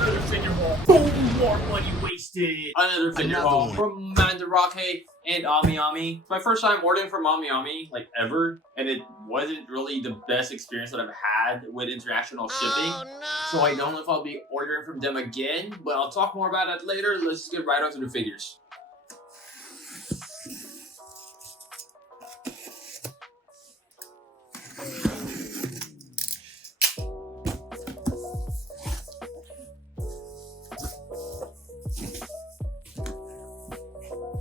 Another figure haul. Boom! More money wasted. Another figure haul from Mandarake and AmiAmi. It's my first time ordering from AmiAmi, like ever, and it wasn't really the best experience that I've had with international shipping. Oh, no. So I don't know if I'll be ordering from them again, but I'll talk more about that later. Let's get right on to the figures.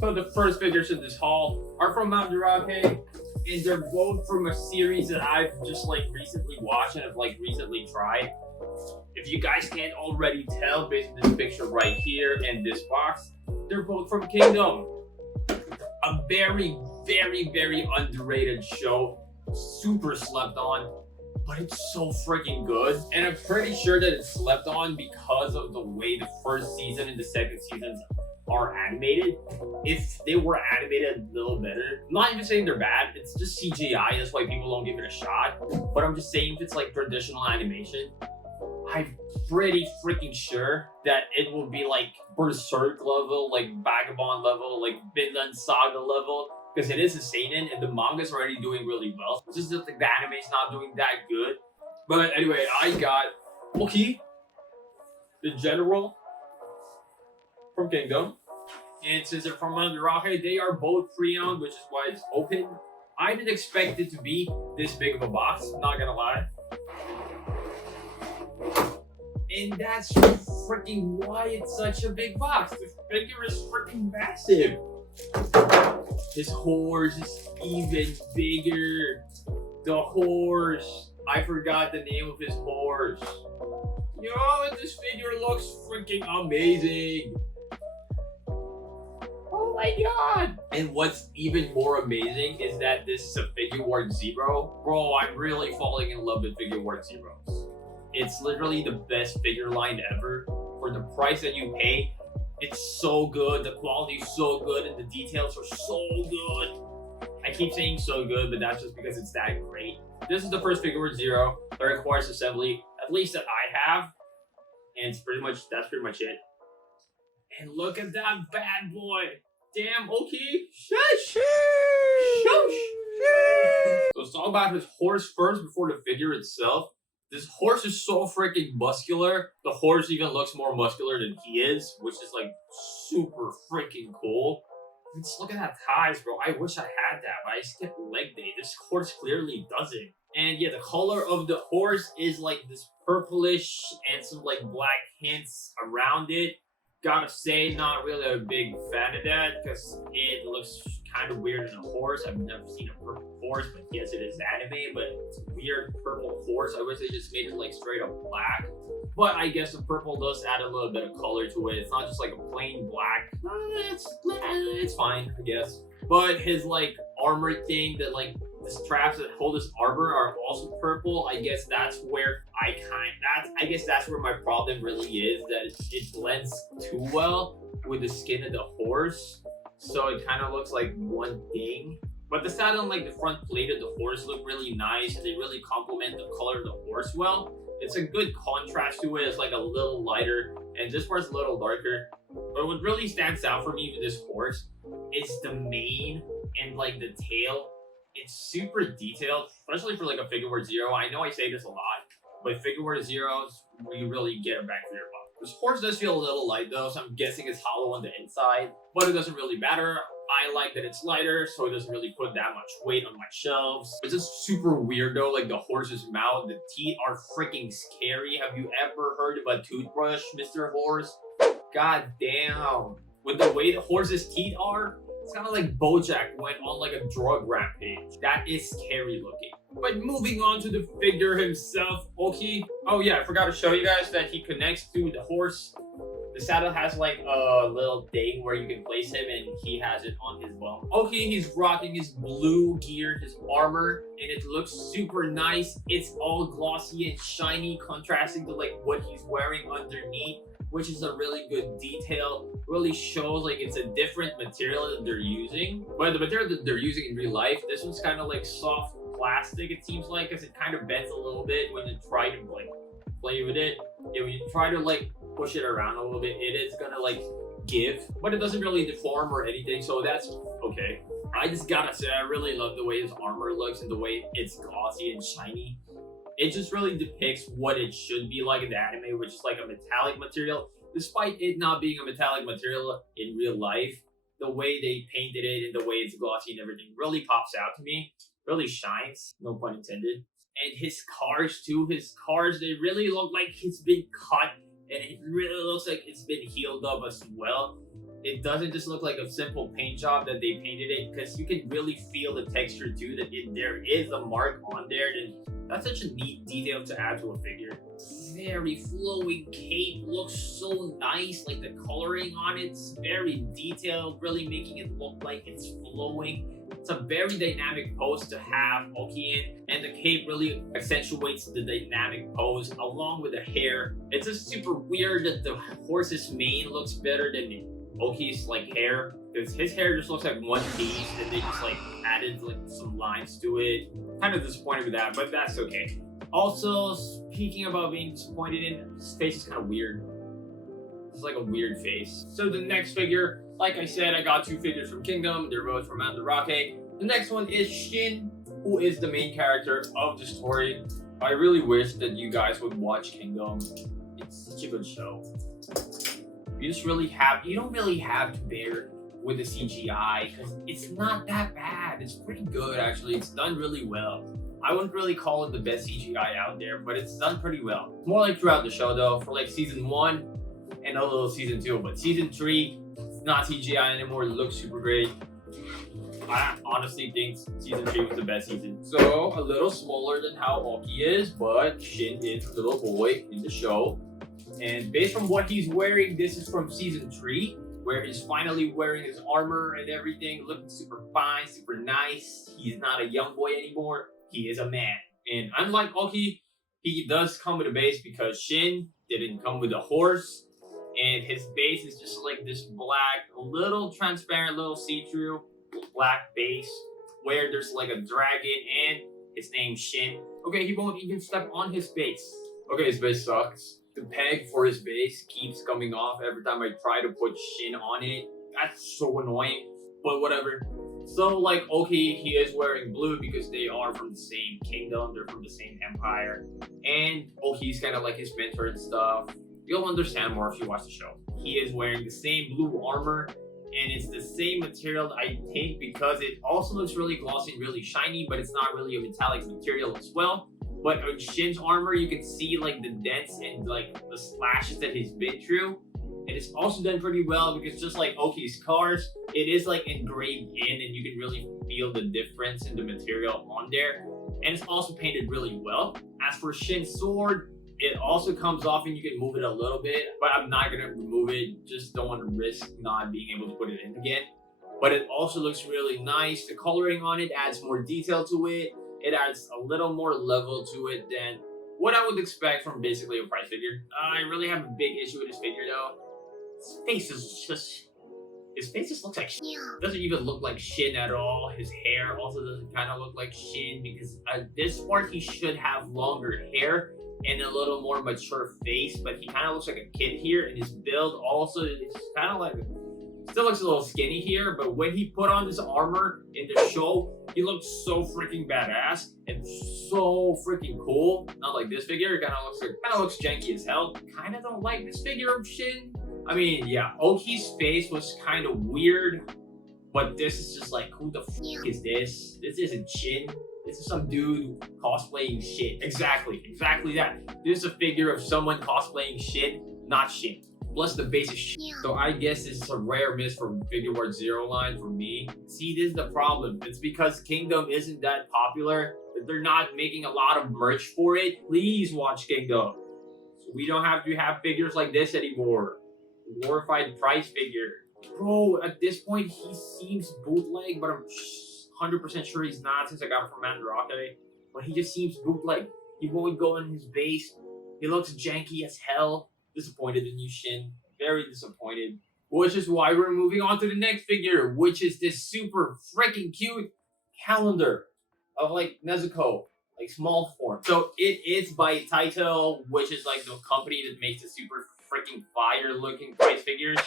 So the first figures in this haul are from Mandarake, and they're both from a series that I've just like recently watched and have like recently tried. If you guys can't already tell based on this picture right here and this box, they're both from Kingdom. A very, very, very underrated show, super slept on, but it's so freaking good. And I'm pretty sure that it's slept on because of the way the first season and the second seasons are animated. If they were animated a little better, I'm not even saying they're bad, it's just CGI, that's why people don't give it a shot. But I'm just saying if it's like traditional animation, I'm pretty freaking sure that it will be like Berserk level, like Vagabond level, like Vinland Saga level, because it is a seinen and the manga's already doing really well. It's just that the anime's not doing that good. But anyway, I got Oki, the general from Kingdom. And since they're from Mandarake, they are both pre-owned, which is why it's open. I didn't expect it to be this big of a box, not gonna lie. And that's freaking why it's such a big box. The figure is freaking massive. His horse is even bigger. The horse. I forgot the name of his horse. Yo, this figure looks freaking amazing. Oh my god! And what's even more amazing is that this is a Figure Ward Zero. Bro, I'm really falling in love with Figure Ward Zeros. It's literally the best figure line ever. For the price that you pay, it's so good. The quality is so good and the details are so good. I keep saying so good, but that's just because it's that great. This is the first Figure Ward Zero that requires assembly, at least that I have. And that's pretty much it. And look at that bad boy. Damn, okay. Shush. Shush. So let's talk about his horse first before the figure itself. This horse is so freaking muscular. The horse even looks more muscular than he is, which is like super freaking cool. Just look at that thighs, bro. I wish I had that, but I skipped leg day. This horse clearly doesn't. And yeah, the color of the horse is like this purplish and some like black hints around it. Gotta say, not really a big fan of that because it looks kind of weird in a horse. I've never seen a purple horse, but yes, it is anime, but it's a weird purple horse. I wish they just made it like straight up black. But I guess the purple does add a little bit of color to it. It's not just like a plain black. It's fine, I guess. But his like armor thing that like the straps that hold his armor are also purple. I guess that's where that's where my problem really is, that it blends too well with the skin of the horse. So it kind of looks like one thing. But the saddle and like the front plate of the horse look really nice and they really complement the color of the horse well. It's a good contrast to it. It's like a little lighter and this part's a little darker. But what really stands out for me with this horse is the mane and like the tail. It's super detailed, especially for like a Figure Ward Zero. I know I say this a lot, but Figure Ward Zeros, you really get it back for your buck. This horse does feel a little light though, so I'm guessing it's hollow on the inside, but it doesn't really matter. I like that it's lighter, so it doesn't really put that much weight on my shelves. It's just super weird though, like the horse's mouth, the teeth are freaking scary. Have you ever heard of a toothbrush, Mr. Horse? God damn. With the way the horse's teeth are, it's kind of like BoJack went on like a drug rampage. That is scary looking. But moving on to the figure himself, Oki. Oh yeah, I forgot to show you guys that he connects to the horse. The saddle has like a little thing where you can place him and he has it on his bum. Oki, he's rocking his blue gear, his armor, and it looks super nice. It's all glossy and shiny, contrasting to like what he's wearing underneath, which is a really good detail. Really shows like it's a different material that they're using. But the material that they're using in real life, this one's kind of like soft plastic, it seems like, because it kind of bends a little bit when you try to like play with it. Yeah, when you try to like push it around a little bit, it is gonna like give, but it doesn't really deform or anything, so that's okay. I just gotta say, I really love the way his armor looks and the way it's glossy and shiny. It just really depicts what it should be like in the anime, which is like a metallic material. Despite it not being a metallic material in real life, the way they painted it and the way it's glossy and everything really pops out to me. Really shines, no pun intended. And his cars too, they really look like it's been cut, and it really looks like it's been healed up as well. It doesn't just look like a simple paint job that they painted it, because you can really feel the texture too, that there is a mark on there. And that's such a neat detail to add to a figure. Very flowing cape, looks so nice, like the coloring on it's very detailed, really making it look like it's flowing. It's a very dynamic pose to have Oki in, and the cape really accentuates the dynamic pose along with the hair. It's just super weird that the horse's mane looks better than Oki's like hair, because his hair just looks like one piece and they just like added like some lines to it. Kind of disappointed with that, but that's okay. Also, speaking about being disappointed in, his face is kind of weird. It's like a weird face. So the next figure, like I said, I got 2 figures from Kingdom. They're both from Mandarake. The next one is Shin, who is the main character of the story. I really wish that you guys would watch Kingdom. It's such a good show. You don't really have to bear with the CGI, because it's not that bad. It's pretty good, actually. It's done really well. I wouldn't really call it the best CGI out there, but it's done pretty well. More like throughout the show though, for like season 1 and a little season 2, but season 3, it's not CGI anymore. It looks super great. I honestly think season 3 was the best season. So a little smaller than how Oki is, but Shin is a little boy in the show. And based on what he's wearing, this is from season 3, where he's finally wearing his armor and everything, looking super fine, super nice. He's not a young boy anymore. He is a man. And unlike Oki, he does come with a base, because Shin didn't come with a horse. And his base is just like this black, a little transparent, little see-through black base, where there's like a dragon and his name's Shin. Okay, he won't even step on his base. Okay, his base sucks. The peg for his base keeps coming off every time I try to put Shin on it. That's so annoying, but whatever. So like, okay, he is wearing blue because they are from the same kingdom, they're from the same empire, and Oki's kind of like his mentor and stuff. You'll understand more if you watch the show. He is wearing the same blue armor, and it's the same material, I think, because it also looks really glossy and really shiny, but it's not really a metallic material as well. But on Shin's armor, you can see like the dents and like the slashes that he's been through. And it's also done pretty well, because just like Oki's cars, it is like engraved in, and you can really feel the difference in the material on there. And it's also painted really well. As for Shin's sword, it also comes off and you can move it a little bit, but I'm not gonna remove it. Just don't want to risk not being able to put it in again. But it also looks really nice. The coloring on it adds more detail to it. It adds a little more level to it than what I would expect from basically a price figure. I really have a big issue with this figure though. His face just looks like Shin. It doesn't even look like Shin at all. His hair also doesn't kind of look like Shin, because at this part he should have longer hair and a little more mature face, but he kind of looks like a kid here, and his build also is kind of like, still looks a little skinny here, but when he put on this armor in the show, he looks so freaking badass and so freaking cool. Not like this figure, it kind of looks janky as hell. Kind of don't like this figure of Shin. I mean, yeah, Oki's face was kind of weird, but this is just like, who the f is this? This isn't Shin. This is some dude cosplaying Shin. Exactly that. This is a figure of someone cosplaying Shin, not Shin. Plus the base is Shin. So I guess this is a rare miss for Figure Wars Zero line for me. See, this is the problem. It's because Kingdom isn't that popular, that they're not making a lot of merch for it. Please watch Kingdom. So we don't have to have figures like this anymore. Glorified price figure. Bro, at this point, he seems bootleg, but I'm 100% sure he's not, since I got him from Mandarake. But he just seems bootleg. He won't go in his base. He looks janky as hell. Disappointed in you, Shin. Very disappointed. Which is why we're moving on to the next figure, which is this super freaking cute calendar of like Nezuko, like small form. So it is by Taito, which is like the company that makes the super freaking fire looking price figures.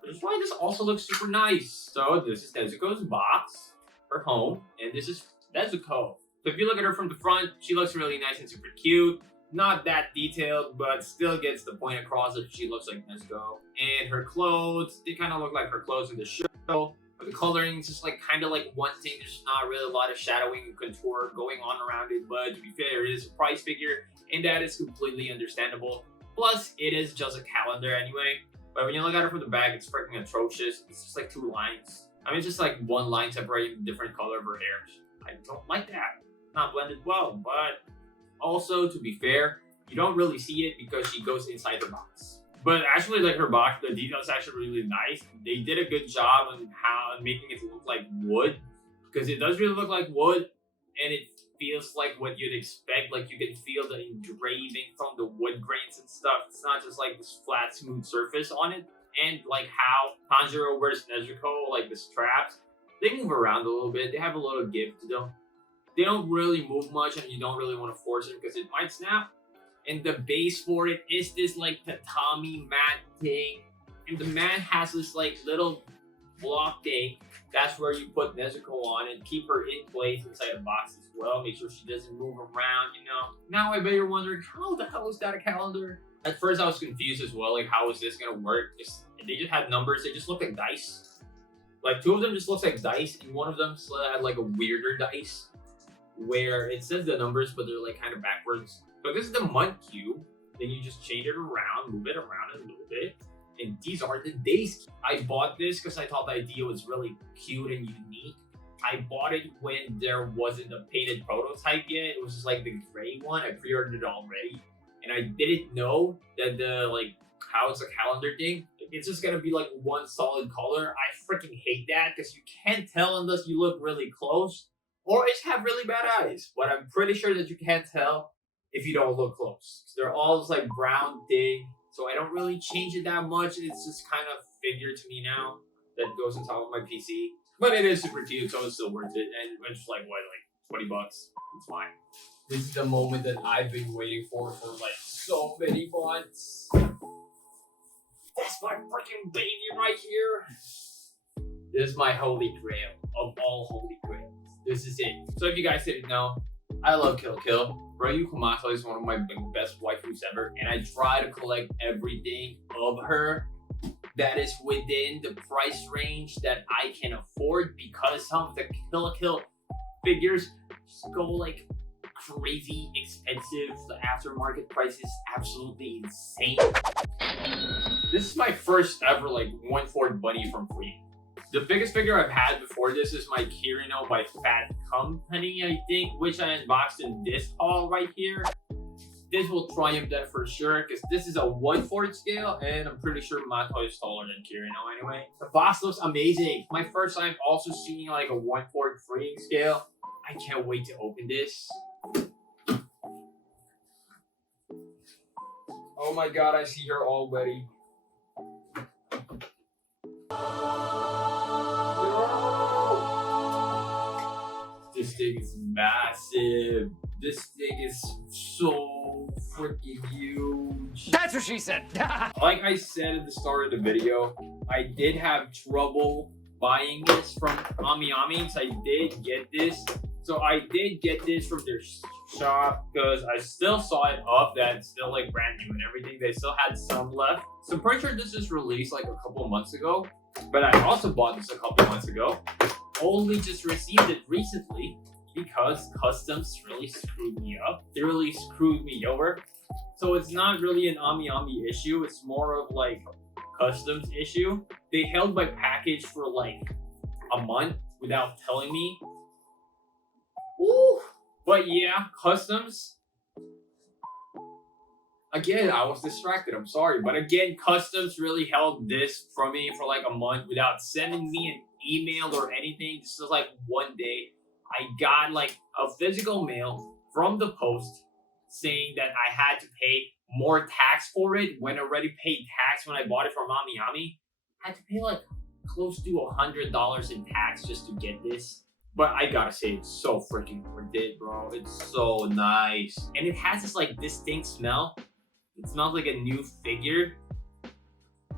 Which is why this also looks super nice. So this is Nezuko's box, her home, and this is Nezuko. So if you look at her from the front, she looks really nice and super cute. Not that detailed, but still gets the point across that she looks like Nezuko. And her clothes, they kind of look like her clothes in the show. But the coloring is just like kind of like one thing. There's not really a lot of shadowing and contour going on around it. But to be fair, it is a price figure, and that is completely understandable. Plus, it is just a calendar anyway. But when you look at it from the back, it's freaking atrocious. It's just like 2 lines. I mean, it's just like 1 line separating the different color of her hair. I don't like that. Not blended well, but also, to be fair, you don't really see it because she goes inside the box. But actually, like her box, the detail is actually really nice. They did a good job on making it look like wood, because it does really look like wood, and it feels like what you'd expect. Like you can feel the engraving from the wood grains and stuff. It's not just like this flat, smooth surface on it. And like how Tanjiro wears Nezuko, like the straps, they move around a little bit. They have a little give to them. They don't really move much, and you don't really want to force it because it might snap. And the base for it is this like tatami mat thing. And the mat has this like little block thing. That's where you put Nezuko on and keep her in place inside the box as well. Make sure she doesn't move around, you know. Now I bet you're wondering, how the hell is that a calendar? At first I was confused as well, like how is this gonna work? They just had numbers, they just look like dice. Like 2 of them just looks like dice, and one of them still had like a weirder dice where it says the numbers but they're like kind of backwards. But this is the month cube. Then you just change it around, move it around a little bit. And these are the days. I bought this because I thought the idea was really cute and unique. I bought it when there wasn't a painted prototype yet. It was just like the gray one. I pre-ordered it already. And I didn't know that how it's a calendar thing. It's just gonna be like one solid color. I freaking hate that because you can't tell unless you look really close. Or I just have really bad eyes. But I'm pretty sure that you can't tell if you don't look close. They're all just like brown thing. So I don't really change it that much. It's just kind of figure to me now that goes on top of my PC. But it is super cute, so it's still worth it. And it's like, what, like 20 bucks? It's fine. This is the moment that I've been waiting for like so many months. That's my freaking baby right here. This is my holy grail of all holy grails. This is it. So if you guys didn't know, I love Kill Kill. Ryu Kumato is one of my best waifus ever, and I try to collect everything of her that is within the price range that I can afford, because some of the Kill Kill figures just go like crazy expensive. The aftermarket price is absolutely insane. This is my first ever like 1/4 bunny from Free. The biggest figure I've had before this is my Kirino by Fat Company, I think, which I unboxed in this haul right here. This will triumph that for sure, because this is a 1/4 scale, and I'm pretty sure Mato is taller than Kirino anyway. The box looks amazing. My first time also seeing like a 1/4 freeing scale. I can't wait to open this. Oh my god, I see her already. This thing is massive. This thing is so freaking huge. That's what she said. Like I said at the start of the video, I did have trouble buying this from AmiAmi. So I did get this. So I did get this from their shop because I still saw it up that's still like brand new and everything. They still had some left. So I'm pretty sure this was released like a couple of months ago. But I also bought this a couple months ago. Only just received it recently because customs really screwed me up. They really screwed me over. So it's not really an AmiAmi issue. It's more of like customs issue. They held my package for like a month without telling me. Ooh. But yeah, customs. Again, I was distracted, I'm sorry. But again, customs really held this from me for like a month without sending me an email or anything. This was like one day. I got like a physical mail from the post saying that I had to pay more tax for it when I already paid tax when I bought it from AmiAmi. I had to pay like close to $100 in tax just to get this. But I gotta say, it's so freaking worth it, bro. It's so nice. And it has this like distinct smell. It smells like a new figure.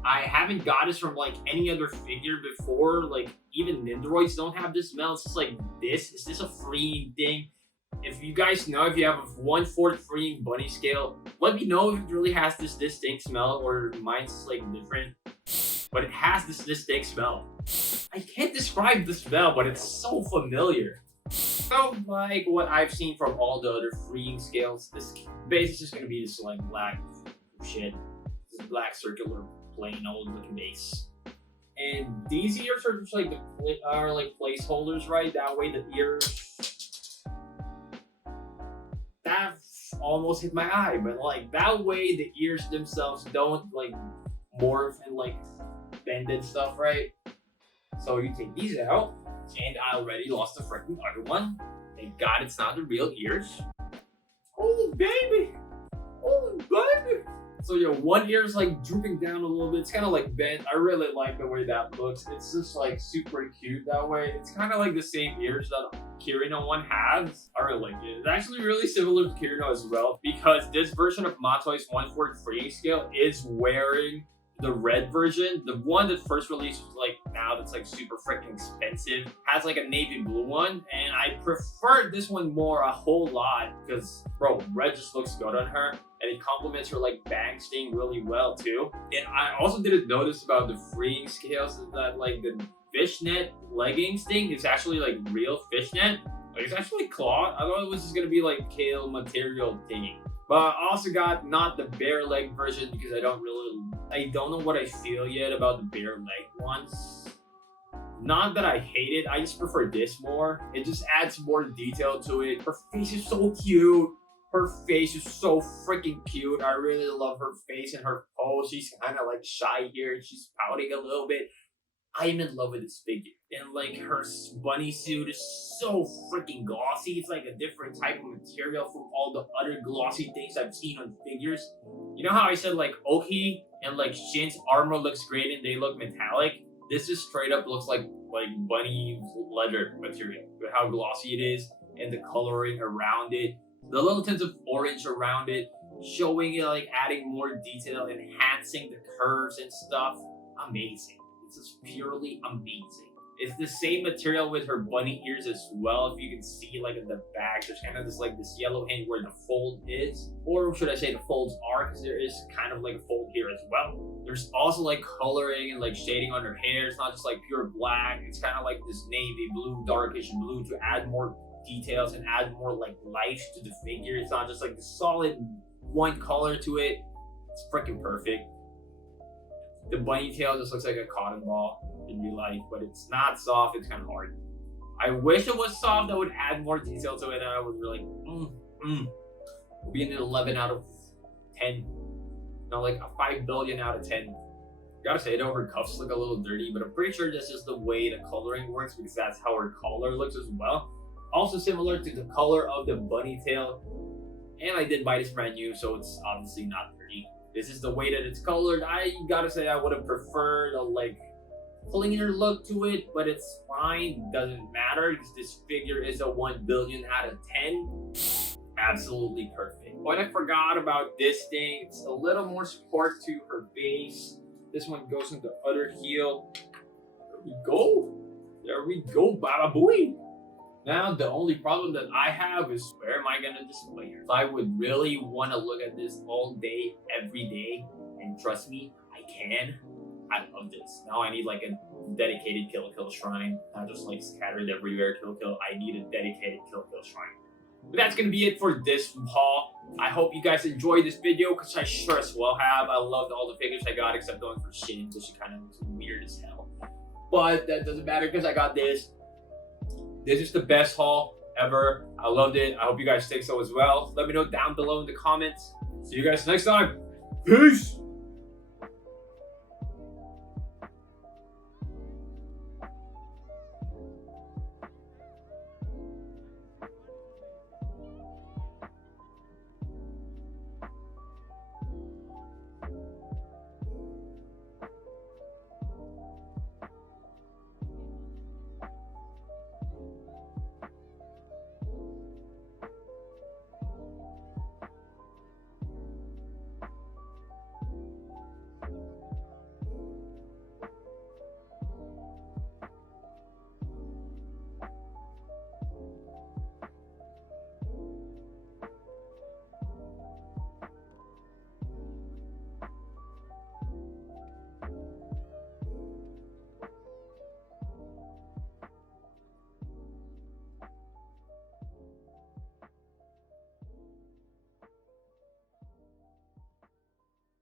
I haven't got this from like any other figure before. Like even Nindoroids don't have this smell. It's just like this. Is this a freeing thing? If you guys know, if you have a 1/4 freeing bunny scale, let me know if it really has this distinct smell or mine's like different. But it has this distinct smell. I can't describe the smell, but it's so familiar. So like what I've seen from all the other freeing scales, this base is just gonna be this like black shit. This black circular plain old looking base. And these ears are just like placeholders, right? That way the ears that almost hit my eye, but like that way the ears themselves don't like morph and like bend and stuff, right? So you take these out, and I already lost the freaking other one. Thank God it's not the real ears. Oh baby, oh baby. So yeah, one ear is like drooping down a little bit. It's kind of like bent. I really like the way that looks. It's just like super cute that way. It's kind of like the same ears that Kirino one has. I really like it. It's actually really similar to Kirino as well, because this version of Matoi's 1/4 freeing scale is wearing the red version. The one that first released like now that's like super freaking expensive has like a navy blue one, and I prefer this one more a whole lot because bro, red just looks good on her and it complements her like bang sting really well too. And I also didn't notice about the freeing scales is that like the fishnet leggings thing is actually like real fishnet. Like it's actually cloth. I thought it was just gonna be like kale material thing. But I also got not the bare leg version because I don't know what I feel yet about the bare leg ones. Not that I hate it, I just prefer this more. It just adds more detail to it. Her face is so cute. Her face is so freaking cute. I really love her face and her pose. She's kind of like shy here. She's pouting a little bit. I am in love with this figure. And like her bunny suit is so freaking glossy. It's like a different type of material from all the other glossy things I've seen on figures. You know how I said like Oki and like Shin's armor looks great and they look metallic? This just straight up looks like bunny leather material with how glossy it is and the coloring around it. The little tints of orange around it, showing it like adding more detail, enhancing the curves and stuff. Amazing. This is purely amazing. It's the same material with her bunny ears as well. If you can see like in the back, there's kind of this yellow hint where the fold is. Or should I say the folds are, because there is kind of like a fold here as well. There's also like coloring and like shading on her hair. It's not just like pure black. It's kind of like this navy blue, darkish blue to add more details and add more like life to the figure. It's not just like the solid one color to it. It's freaking perfect. The bunny tail just looks like a cotton ball in real life, but it's not soft, it's kind of hard. I wish it was soft, I would add more detail to it, and I would really, be an 11 out of 10. No, like a 5 billion out of 10. Gotta say, though, her cuffs look a little dirty, but I'm pretty sure that's just the way the coloring works, because that's how her collar looks as well. Also similar to the color of the bunny tail. And I did buy this brand new, so it's obviously not dirty. This is the way that it's colored. I gotta say I would have preferred a like cleaner look to it, but it's fine. Doesn't matter because this figure is a 1 billion out of 10. Absolutely perfect. But I forgot about this thing. It's a little more support to her base. This one goes into the other heel. There we go. There we go, bada booey. Now, the only problem that I have is where am I going to display her? I would really want to look at this all day, every day. And trust me, I can. I love this. Now I need like a dedicated Kill Kill shrine. Not just like scattered everywhere Kill Kill. I need a dedicated Kill Kill shrine. But that's going to be it for this haul. I hope you guys enjoyed this video because I sure as well have. I loved all the figures I got except going for Shin because she kind of looks weird as hell. But that doesn't matter because I got this. This is the best haul ever. I loved it. I hope you guys think so as well. Let me know down below in the comments. See you guys next time. Peace.